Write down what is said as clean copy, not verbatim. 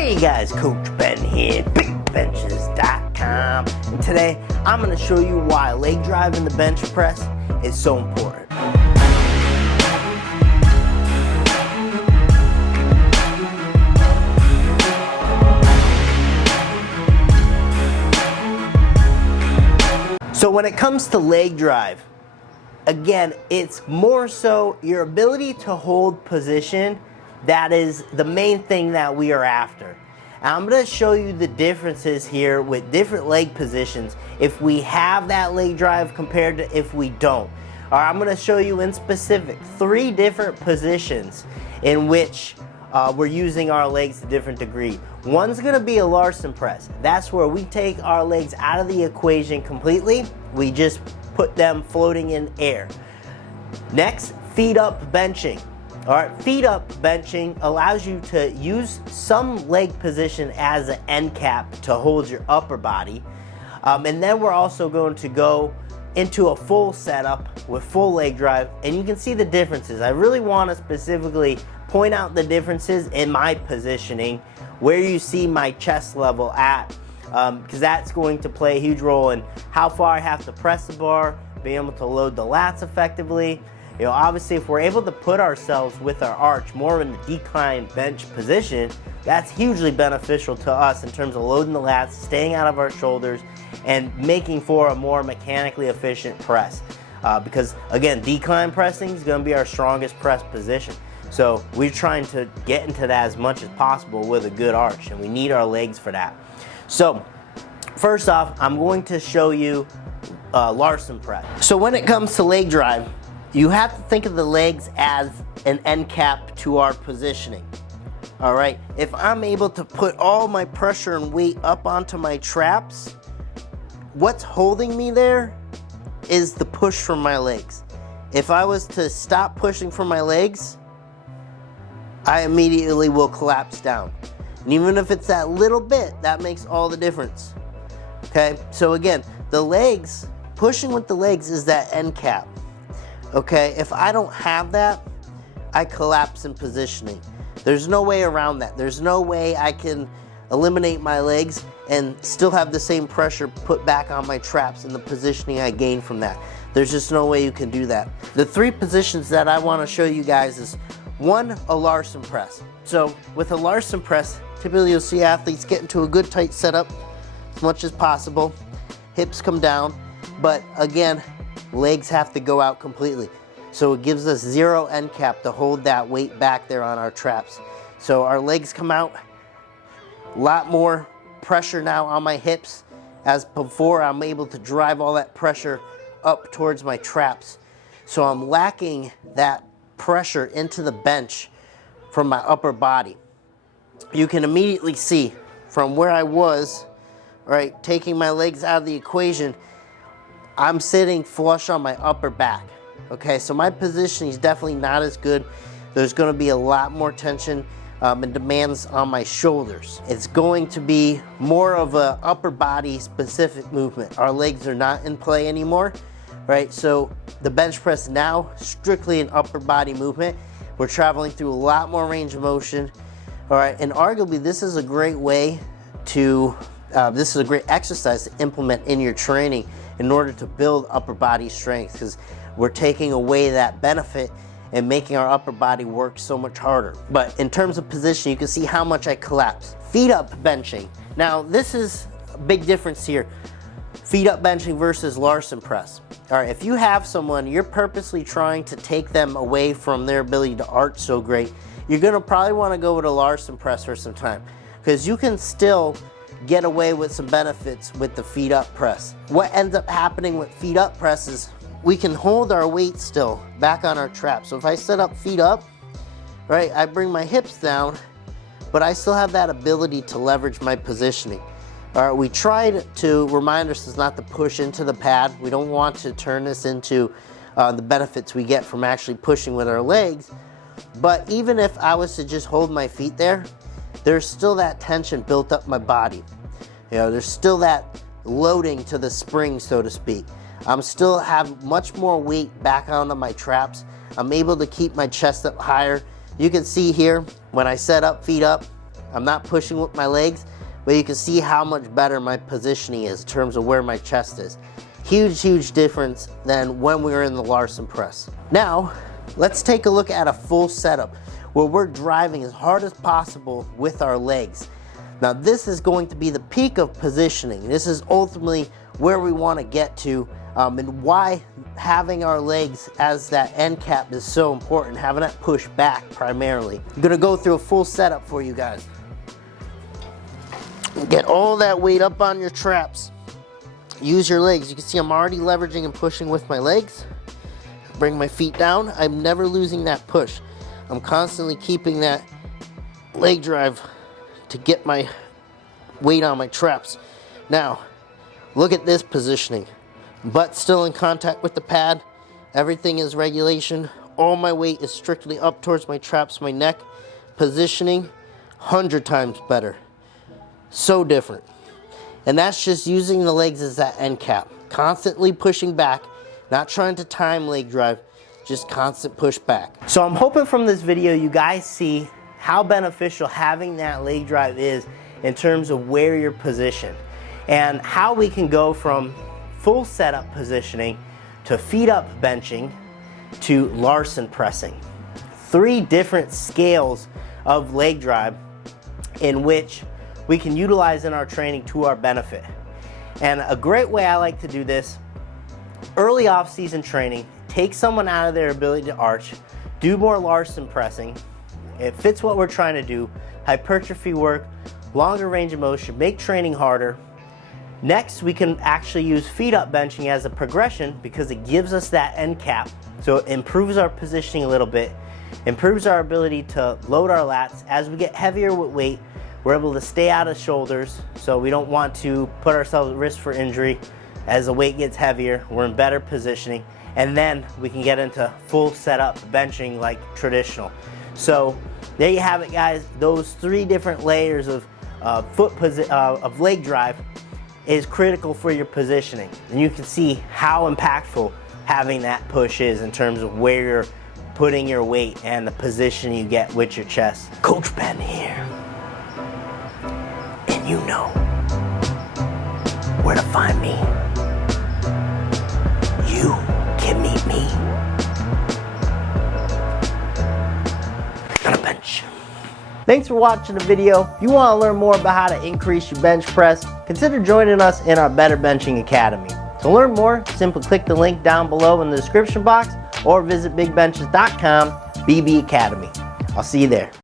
Hey guys, Coach Ben here, bigbenchas.com, and today I'm going to show you why leg drive in the bench press is so important. So when it comes to leg drive, again, it's more so your ability to hold position. That is the main thing that we are after. And I'm going to show you the differences here with different leg positions if we have that leg drive compared to if we don't. All right, I'm going to show you in specific 3 different positions in which we're using our legs to different degree. One's going to be a Larson press. That's where we take our legs out of the equation completely. We just put them floating in air. Next, feet up benching. All right, feet up benching allows you to use some leg position as an end cap to hold your upper body. And then we're also going to go into a full setup with full leg drive, and you can see the differences. I really want to specifically point out the differences in my positioning, where you see my chest level at, because that's going to play a huge role in how far I have to press the bar, being able to load the lats effectively. You know, obviously if we're able to put ourselves with our arch more in the decline bench position, that's hugely beneficial to us in terms of loading the lats, staying out of our shoulders, and making for a more mechanically efficient press. Because again, decline pressing is going to be our strongest press position. So we're trying to get into that as much as possible with a good arch, and we need our legs for that. So first off, I'm going to show you Larson press. So when it comes to leg drive, you have to think of the legs as an end cap to our positioning. All right, if I'm able to put all my pressure and weight up onto my traps, what's holding me there is the push from my legs. If I was to stop pushing from my legs, I immediately will collapse down. And even if it's that little bit, that makes all the difference. Okay, so again, the legs, pushing with the legs is that end cap. Okay, if I don't have that, I collapse in positioning. There's no way around that. There's no way I can eliminate my legs and still have the same pressure put back on my traps and the positioning I gain from that. There's just no way you can do that. The 3 positions that I want to show you guys is 1, a Larson press. So with a Larson press, typically you'll see athletes get into a good tight setup as much as possible. Hips come down, but again, legs have to go out completely. So it gives us 0 end cap to hold that weight back there on our traps. So our legs come out, a lot more pressure now on my hips. As before, I'm able to drive all that pressure up towards my traps. So I'm lacking that pressure into the bench from my upper body. You can immediately see from where I was, right, taking my legs out of the equation, I'm sitting flush on my upper back. Okay, so my positioning is definitely not as good. There's going to be a lot more tension and demands on my shoulders. It's going to be more of a upper body specific movement. Our legs are not in play anymore, right? So the bench press now strictly an upper body movement. We're traveling through a lot more range of motion. All right, and arguably this is a great way to, this is a great exercise to implement in your training in order to build upper body strength, because we're taking away that benefit and making our upper body work so much harder. But in terms of position, you can see how much I collapse. Feet up benching. Now this is a big difference here. Feet up benching versus Larson press. All right, if you have someone, you're purposely trying to take them away from their ability to arch so great, you're gonna probably wanna go with a Larson press for some time, because you can still get away with some benefits with the feet up press. What ends up happening with feet up press is we can hold our weight still back on our trap. So if I set up feet up, right, I bring my hips down, but I still have that ability to leverage my positioning. All right, we tried to remind ourselves not to push into the pad. We don't want to turn this into the benefits we get from actually pushing with our legs. But even if I was to just hold my feet there, there's still that tension built up my body. You know, there's still that loading to the spring, so to speak. I'm still have much more weight back onto my traps. I'm able to keep my chest up higher. You can see here, when I set up feet up, I'm not pushing with my legs, but you can see how much better my positioning is in terms of where my chest is. Huge difference than when we were in the Larson press. Now, let's take a look at a full setup where we're driving as hard as possible with our legs. Now, this is going to be the peak of positioning. This is ultimately where we want to get to, and why having our legs as that end cap is so important, having that push back primarily. I'm gonna go through a full setup for you guys. Get all that weight up on your traps. Use your legs. You can see I'm already leveraging and pushing with my legs. Bring my feet down. I'm never losing that push. I'm constantly keeping that leg drive to get my weight on my traps. Now, look at this positioning. Butt still in contact with the pad. Everything is regulation. All my weight is strictly up towards my traps, my neck. Positioning, 100 times better. So different. And that's just using the legs as that end cap. Constantly pushing back, not trying to time leg drive, just constant push back. So I'm hoping from this video you guys see how beneficial having that leg drive is in terms of where you're positioned, and how we can go from full setup positioning to feet up benching to Larson pressing. 3 different scales of leg drive in which we can utilize in our training to our benefit. And a great way I like to do this, early off-season training, take someone out of their ability to arch, do more Larson pressing. It fits what we're trying to do, hypertrophy work, longer range of motion, make training harder. Next, we can actually use feet up benching as a progression because it gives us that end cap. So it improves our positioning a little bit, improves our ability to load our lats. As we get heavier with weight, we're able to stay out of shoulders, so we don't want to put ourselves at risk for injury. As the weight gets heavier, we're in better positioning, and then we can get into full setup benching like traditional. So there you have it, guys. Those 3 different layers of leg drive is critical for your positioning, and you can see how impactful having that push is in terms of where you're putting your weight and the position you get with your chest. Coach Ben here. You know where to find me. You can meet me on a bench. Thanks for watching the video. If you want to learn more about how to increase your bench press, consider joining us in our Better Benching Academy. To learn more, simply click the link down below in the description box or visit bigbenchas.com/BB Academy. I'll see you there.